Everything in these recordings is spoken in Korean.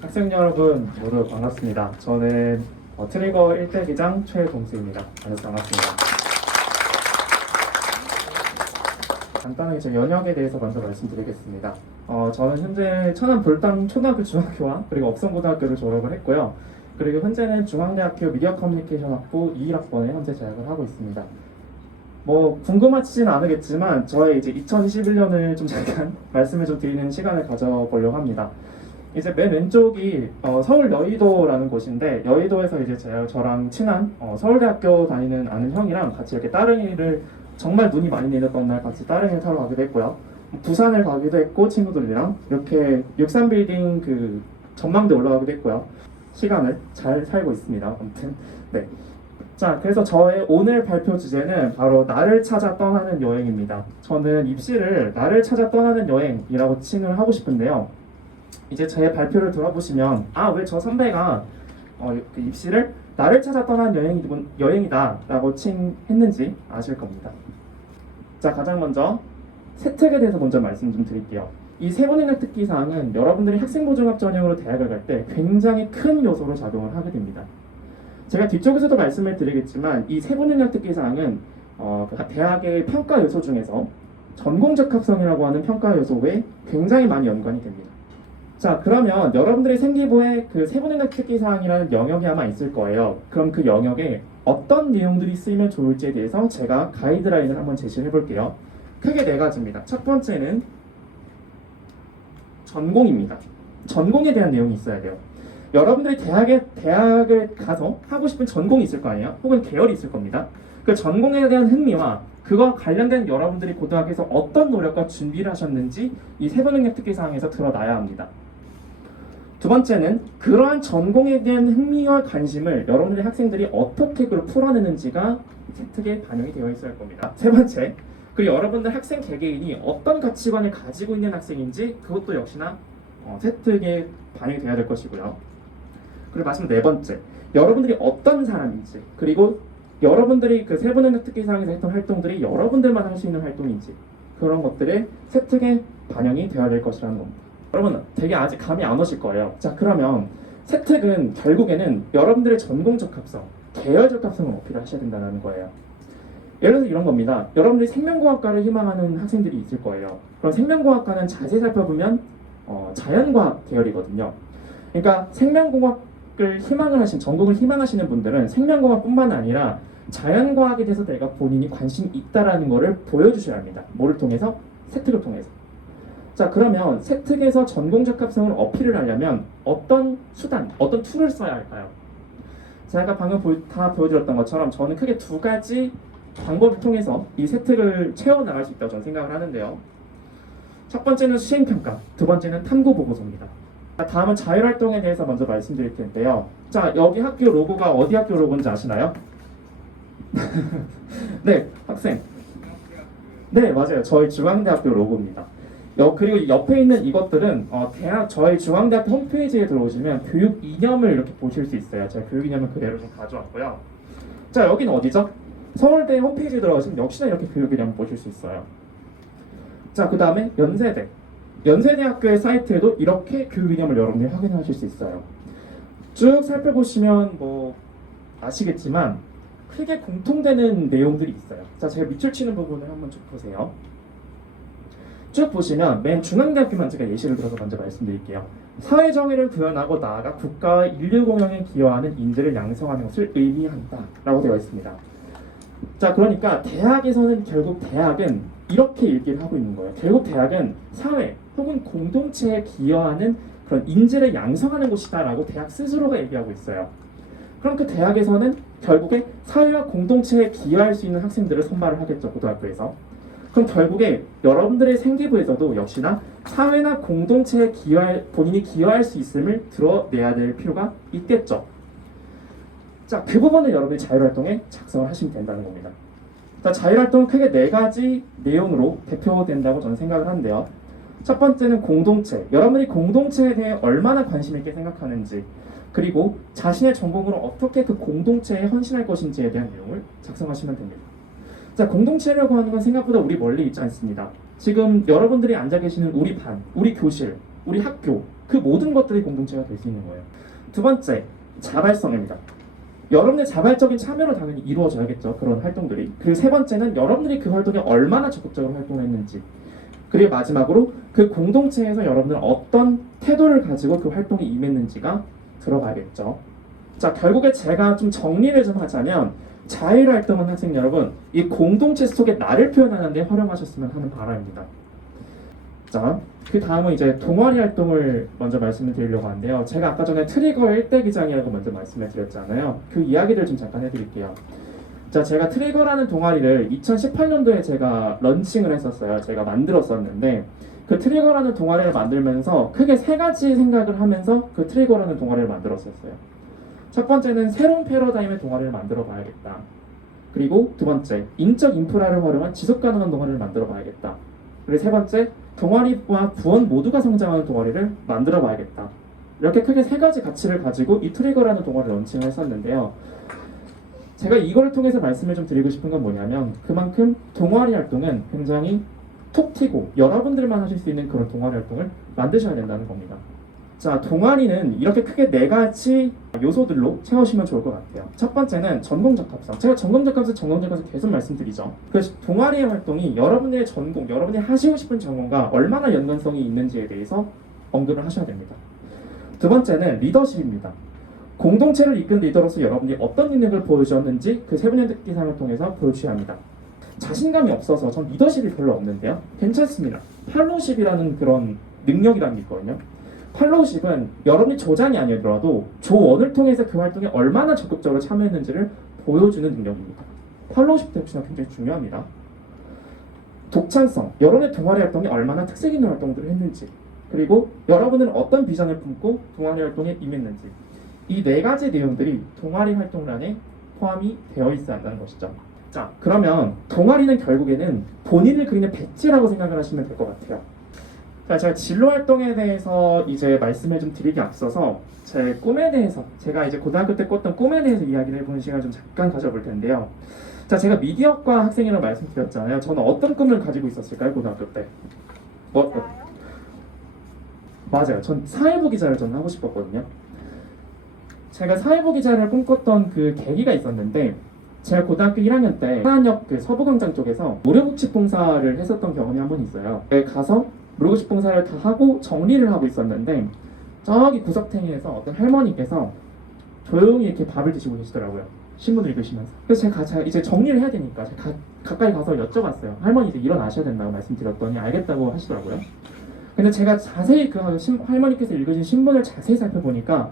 학생 여러분 모두 반갑습니다. 저는 트리거 1대 기장 최동수입니다. 만나서 반갑습니다. 간단하게 제 연역에 대해서 먼저 말씀드리겠습니다. 저는 현재 천안 불당 초등학교 중학교와 그리고 업성고등학교를 졸업을 했고요. 그리고 현재는 중앙대학교 미디어 커뮤니케이션 학부 21학번에 현재 재학을 하고 있습니다. 뭐 궁금하지는 않으겠지만 저의 이제 2021년을 좀 잠깐 말씀을 좀 드리는 시간을 가져보려고 합니다. 이제 맨 왼쪽이 서울 여의도라는 곳인데, 여의도에서 이제 저랑 친한 서울대학교 다니는 아는 형이랑 같이 이렇게 따릉이를, 정말 눈이 많이 내렸던 날 같이 따릉이를 타러 가기도 했고요. 부산을 가기도 했고 친구들이랑 이렇게 63빌딩 그 전망대 올라가기도 했고요. 시간을 잘 살고 있습니다. 아무튼 네. 자, 그래서 저의 오늘 발표 주제는 바로 나를 찾아 떠나는 여행입니다. 저는 입시를 나를 찾아 떠나는 여행이라고 칭을 하고 싶은데요. 이제 제 발표를 들어보시면 왜 저 선배가 그 입시를 나를 찾아 떠나는 여행이다 라고 칭했는지 아실 겁니다. 자, 가장 먼저 세특에 대해서 먼저 말씀 좀 드릴게요. 이 세분인력 특기사항은 여러분들이 학생보종합 전형으로 대학을 갈 때 굉장히 큰 요소로 작용을 하게 됩니다. 제가 뒤쪽에서도 말씀을 드리겠지만 이 세분인력 특기사항은 대학의 평가 요소 중에서 전공적합성이라고 하는 평가 요소에 굉장히 많이 연관이 됩니다. 자, 그러면 여러분들의 생기부에 그 세분인력 특기사항이라는 영역이 아마 있을 거예요. 그럼 그 영역에 어떤 내용들이 쓰이면 좋을지에 대해서 제가 가이드라인을 한번 제시를 해볼게요. 크게 네 가지입니다. 첫 번째는 전공입니다. 전공에 대한 내용이 있어야 돼요. 여러분들이 대학을 가서 하고 싶은 전공이 있을 거 아니에요? 혹은 계열이 있을 겁니다. 그 전공에 대한 흥미와 그와 관련된 여러분들이 고등학교에서 어떤 노력과 준비를 하셨는지 이 세분능력 특기사항에서 드러나야 합니다. 두 번째는 그러한 전공에 대한 흥미와 관심을 여러분들의 학생들이 어떻게 풀어내는지가 세특에 반영이 되어 있어야 할 겁니다. 세 번째, 그리고 여러분들 학생 개개인이 어떤 가치관을 가지고 있는 학생인지 그것도 역시나 세특에 반영이 되어야 될 것이고요. 그리고 마지막 네 번째, 여러분들이 어떤 사람인지, 그리고 여러분들이 그 세분능력 특기사항에서 했던 활동들이 여러분들만 할 수 있는 활동인지, 그런 것들의 세특에 반영이 되어야 될 것이라는 겁니다. 여러분 되게 아직 감이 안 오실 거예요. 자, 그러면 세특은 결국에는 여러분들의 전공적 합성, 계열적 합성을 어필을 하셔야 된다는 거예요. 예를 들어 이런 겁니다. 여러분들이 생명공학과를 희망하는 학생들이 있을 거예요. 그럼 생명공학과는 자세히 살펴보면 자연과학 계열이거든요. 그러니까 생명공학을 전공을 희망하시는 분들은 생명공학뿐만 아니라 자연과학에 대해서 내가 본인이 관심이 있다라는 것을 보여주셔야 합니다. 뭐를 통해서? 세특을 통해서. 자, 그러면 세특에서 전공적 합성을 어필을 하려면 어떤 수단, 어떤 툴을 써야 할까요? 제가 방금 다 보여드렸던 것처럼 저는 크게 두 가지 방법을 통해서 이 세특을 채워나갈 수 있다고 저는 생각을 하는데요. 첫 번째는 수행평가, 두 번째는 탐구보고서입니다. 다음은 자율활동에 대해서 먼저 말씀드릴 텐데요. 자, 여기 학교 로고가 어디 학교 로고인지 아시나요? 네, 학생. 네, 맞아요. 저희 중앙대학교 로고입니다. 그리고 옆에 있는 이것들은 저희 중앙대학교 홈페이지에 들어오시면 교육 이념을 이렇게 보실 수 있어요. 제가 교육 이념을 그대로 좀 가져왔고요. 자, 여기는 어디죠? 서울대 홈페이지에 들어가시면 역시나 이렇게 교육 이념을 보실 수 있어요. 자, 그 다음에 연세대학교의 사이트에도 이렇게 교육 이념을 여러분들이 확인하실 수 있어요. 쭉 살펴보시면 뭐 아시겠지만 크게 공통되는 내용들이 있어요. 자, 제가 밑줄 치는 부분을 한번 쭉 보세요. 쭉 보시면 맨 중앙대학교만 제가 예시를 들어서 먼저 말씀드릴게요. 사회정의를 구현하고 나아가 국가와 인류 공영에 기여하는 인재를 양성하는 것을 의미한다 라고 되어 있습니다. 자, 그러니까 대학에서는 결국 대학은 이렇게 얘기를 하고 있는 거예요. 결국 대학은 사회 혹은 공동체에 기여하는 그런 인재를 양성하는 곳이다 라고 대학 스스로가 얘기하고 있어요. 그럼 그 대학에서는 결국에 사회와 공동체에 기여할 수 있는 학생들을 선발을 하겠죠, 고등학교에서. 그럼 결국에 여러분들의 생기부에서도 역시나 사회나 공동체에 본인이 기여할 수 있음을 드러내야 될 필요가 있겠죠. 자, 그 부분을 여러분이 자율활동에 작성을 하시면 된다는 겁니다. 자, 자율활동은 크게 네 가지 내용으로 대표된다고 저는 생각을 하는데요. 첫 번째는 공동체. 여러분이 공동체에 대해 얼마나 관심 있게 생각하는지, 그리고 자신의 전공으로 어떻게 그 공동체에 헌신할 것인지에 대한 내용을 작성하시면 됩니다. 자, 공동체라고 하는 건 생각보다 우리 멀리 있지 않습니다. 지금 여러분들이 앉아 계시는 우리 반, 우리 교실, 우리 학교, 그 모든 것들이 공동체가 될 수 있는 거예요. 두 번째, 자발성입니다. 여러분의 자발적인 참여로 당연히 이루어져야겠죠. 그런 활동들이. 그리고 세 번째는 여러분들이 그 활동에 얼마나 적극적으로 활동을 했는지. 그리고 마지막으로 그 공동체에서 여러분들은 어떤 태도를 가지고 그 활동에 임했는지가 들어가야겠죠. 자, 결국에 제가 좀 정리를 좀 하자면 자율활동은 학생 여러분, 이 공동체 속에 나를 표현하는 데 활용하셨으면 하는 바람입니다. 자, 그 다음은 이제 동아리 활동을 먼저 말씀을 드리려고 하는데요. 제가 아까 전에 트리거 1대 기장이라고 먼저 말씀을 드렸잖아요. 그 이야기를 좀 잠깐 해드릴게요. 자, 제가 트리거라는 동아리를 2018년도에 제가 런칭을 했었어요. 제가 만들었었는데 그 트리거라는 동아리를 만들면서 크게 세 가지 생각을 하면서 그 트리거라는 동아리를 만들었었어요. 첫 번째는 새로운 패러다임의 동아리를 만들어 봐야겠다. 그리고 두 번째, 인적 인프라를 활용한 지속 가능한 동아리를 만들어 봐야겠다. 그리고 세 번째, 동아리와 부원 모두가 성장하는 동아리를 만들어 봐야겠다. 이렇게 크게 세 가지 가치를 가지고 이 트리거라는 동아리를 런칭을 했었는데요. 제가 이거를 통해서 말씀을 좀 드리고 싶은 건 뭐냐면 그만큼 동아리 활동은 굉장히 톡 튀고 여러분들만 하실 수 있는 그런 동아리 활동을 만드셔야 된다는 겁니다. 자, 동아리는 이렇게 크게 네 가지 요소들로 채우시면 좋을 것 같아요. 첫 번째는 전공적합성. 제가 전공적합성 계속 말씀드리죠. 그래서 동아리의 활동이 여러분의 전공, 여러분이 하시고 싶은 전공과 얼마나 연관성이 있는지에 대해서 언급을 하셔야 됩니다. 두 번째는 리더십입니다. 공동체를 이끈 리더로서 여러분이 어떤 능력을 보여주었는지 그 세 분의 특기상을 통해서 보여주셔야 합니다. 자신감이 없어서 전 리더십이 별로 없는데요. 괜찮습니다. 팔로우십이라는 그런 능력이라는 게 있거든요. 팔로우십은 여러분이 조장이 아니더라도 조언을 통해서 그 활동에 얼마나 적극적으로 참여했는지를 보여주는 능력입니다. 팔로우십도 역시나 굉장히 중요합니다. 독창성, 여러분의 동아리 활동이 얼마나 특색 있는 활동들을 했는지, 그리고 여러분은 어떤 비전을 품고 동아리 활동에 임했는지, 이 네 가지 내용들이 동아리 활동란에 포함이 되어 있어야 한다는 것이죠. 자, 그러면 동아리는 결국에는 본인을 그리는 배지라고 생각을 하시면 될 것 같아요. 자, 제가 진로 활동에 대해서 이제 말씀을 좀 드리기 앞서서 제 꿈에 대해서, 제가 이제 고등학교 때 꿨던 꿈에 대해서 이야기를 해보는 시간을 좀 잠깐 가져볼 텐데요. 자, 제가 미디어과 학생이라고 말씀드렸잖아요. 저는 어떤 꿈을 가지고 있었을까요, 고등학교 때? 맞아요. 전 사회부 기자를 저는 하고 싶었거든요. 제가 사회부 기자를 꿈꿨던 그 계기가 있었는데, 제가 고등학교 1학년 때 하안역 그 서부광장 쪽에서 무료급식봉사를 했었던 경험이 한 번 있어요. 가서 무료급식봉사를 다 하고 정리를 하고 있었는데 저기 구석탱이에서 어떤 할머니께서 조용히 이렇게 밥을 드시고 계시더라고요. 신문을 읽으시면서. 그래서 제가 이제 정리를 해야 되니까 제가 가까이 가서 여쭤봤어요. 할머니 이제 일어나셔야 된다고 말씀드렸더니 알겠다고 하시더라고요. 근데 제가 자세히 그 할머니께서 읽으신 신문을 자세히 살펴보니까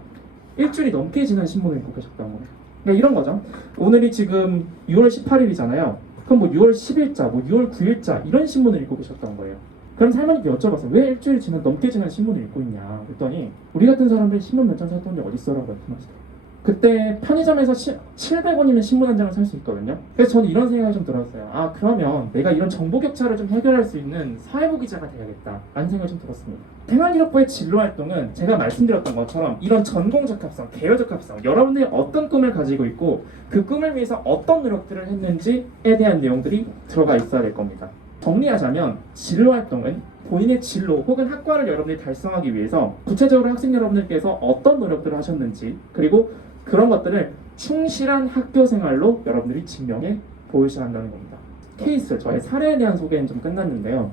일주일이 넘게 지난 신문을 읽고 계셨던 거예요. 그러니까 이런 거죠. 오늘이 지금 6월 18일이잖아요. 그럼 뭐 6월 10일자, 뭐 6월 9일자 이런 신문을 읽고 계셨던 거예요. 그럼 할머니께 여쭤봤어요. 왜 일주일이 넘게 지난 신문을 읽고 있냐. 그랬더니 우리 같은 사람들이 신문 몇 장 샀던 게 어딨어? 라고 말씀하시더라고요. 그때 편의점에서 700원이면 신문 한 장을 살 수 있거든요. 그래서 저는 이런 생각이 좀 들었어요. 아, 그러면 내가 이런 정보 격차를 좀 해결할 수 있는 사회부 기자가 돼야겠다 라는 생각이 좀 들었습니다. 생활기록부의 진로활동은 제가 말씀드렸던 것처럼 이런 전공적합성, 계열적합성, 여러분들이 어떤 꿈을 가지고 있고 그 꿈을 위해서 어떤 노력들을 했는지에 대한 내용들이 들어가 있어야 될 겁니다. 정리하자면 진로활동은 본인의 진로 혹은 학과를 여러분들이 달성하기 위해서 구체적으로 학생 여러분들께서 어떤 노력들을 하셨는지, 그리고 그런 것들을 충실한 학교 생활로 여러분들이 증명해 보이셔야 한다는 겁니다. 케이스, 저의 사례에 대한 소개는 좀 끝났는데요.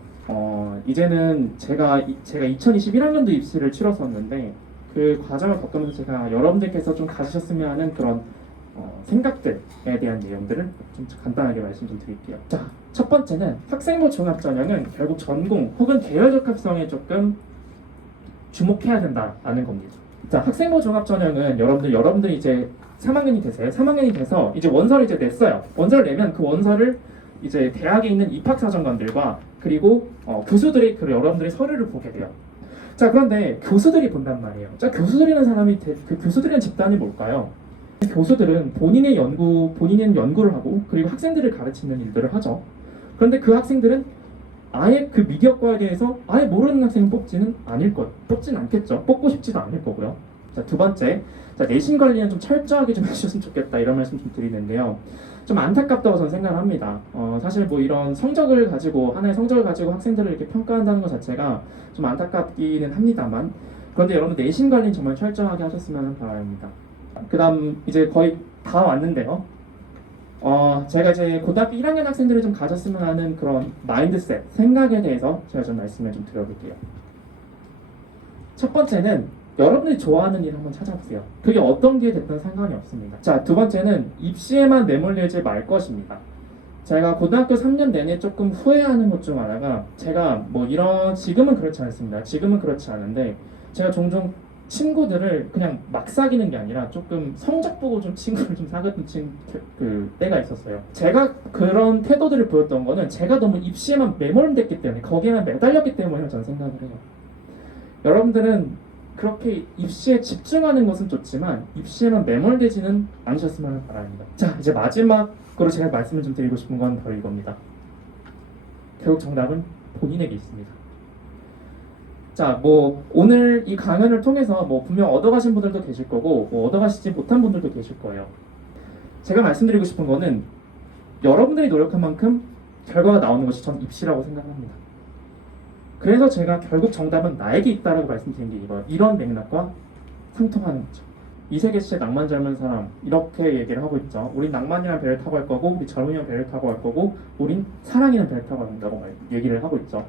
이제는 제가 2021학년도 입시를 치렀었는데 그 과정을 겪으면서 제가 여러분들께서 좀 가지셨으면 하는 그런 생각들에 대한 내용들을 좀 간단하게 말씀 좀 드릴게요. 자, 첫 번째는 학생부 종합전형은 결국 전공 혹은 계열적 합성에 조금 주목해야 된다는 겁니다. 자, 학생부 종합전형은 여러분들이 이제 3학년이 되세요. 3학년이 돼서 이제 원서를 이제 냈어요. 원서를 내면 그 원서를 이제 대학에 있는 입학사정관들과 그리고 교수들이 그 여러분들의 서류를 보게 돼요. 자, 그런데 교수들이 본단 말이에요. 자, 그 교수들이라는 집단이 뭘까요? 교수들은 본인의 연구를 하고 그리고 학생들을 가르치는 일들을 하죠. 그런데 그 학생들은 아예 그 미디어과에 대해서 아예 모르는 학생을 뽑지는 않겠죠. 뽑고 싶지도 않을 거고요. 자, 두 번째, 내신 관리는 좀 철저하게 좀 해주셨으면 좋겠다 이런 말씀 좀 드리는데요. 좀 안타깝다고 저는 생각을 합니다. 사실 뭐 이런 하나의 성적을 가지고 학생들을 이렇게 평가한다는 것 자체가 좀 안타깝기는 합니다만, 그런데 여러분 내신 관리 정말 철저하게 하셨으면 하는 바람입니다. 그다음 이제 거의 다 왔는데요. 제가 이제 고등학교 1학년 학생들이 좀 가졌으면 하는 그런 마인드셋, 생각에 대해서 제가 좀 말씀을 좀 드려볼게요. 첫 번째는 여러분들이 좋아하는 일 한번 찾아보세요. 그게 어떤 게 됐든 상관이 없습니다. 자, 두 번째는 입시에만 내몰리지 말 것입니다. 제가 고등학교 3년 내내 조금 후회하는 것 중 하나가 제가 뭐 이런 지금은 그렇지 않습니다. 지금은 그렇지 않은데 제가 종종 친구들을 그냥 막 사귀는 게 아니라 조금 성적 보고 좀 친구를 좀 사귀었던 그 때가 있었어요. 제가 그런 태도들을 보였던 거는 제가 너무 입시에만 매몰됐기 때문에 거기에만 매달렸기 때문에 저는 생각을 해요. 여러분들은 그렇게 입시에 집중하는 것은 좋지만 입시에만 매몰되지는 않으셨으면 하는 바람입니다. 자, 이제 마지막으로 제가 말씀을 좀 드리고 싶은 건 바로 이겁니다. 결국 정답은 본인에게 있습니다. 자, 뭐 오늘 이 강연을 통해서 뭐 분명 얻어가신 분들도 계실 거고 뭐 얻어가시지 못한 분들도 계실 거예요. 제가 말씀드리고 싶은 거는 여러분들이 노력한 만큼 결과가 나오는 것이 전 입시라고 생각합니다. 그래서 제가 결국 정답은 나에게 있다라고 말씀드린 게 이런 맥락과 상통하는 거죠. 이세계 씨의 낭만 젊은 사람 이렇게 얘기를 하고 있죠. 우린 낭만이란 배를 타고 갈 거고 우리 젊음이란 배를 타고 갈 거고 우린 사랑이란 배를 타고 간다고 얘기를 하고 있죠.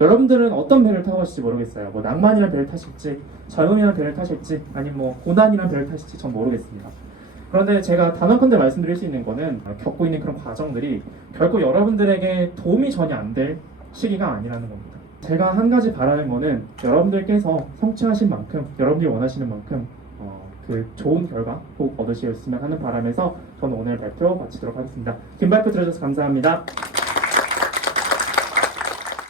여러분들은 어떤 배를 타고 가실지 모르겠어요. 뭐 낭만이란 배를 타실지 젊음이란 배를 타실지 아니면 뭐 고난이란 배를 타실지 전 모르겠습니다. 그런데 제가 단언컨대 말씀드릴 수 있는 거는 겪고 있는 그런 과정들이 결코 여러분들에게 도움이 전혀 안 될 시기가 아니라는 겁니다. 제가 한 가지 바라는 거는 여러분들께서 성취하신 만큼 여러분들이 원하시는 만큼 그 좋은 결과 꼭 얻으셨으면 하는 바람에서 저는 오늘 발표 마치도록 하겠습니다. 긴 발표 들어주셔서 감사합니다.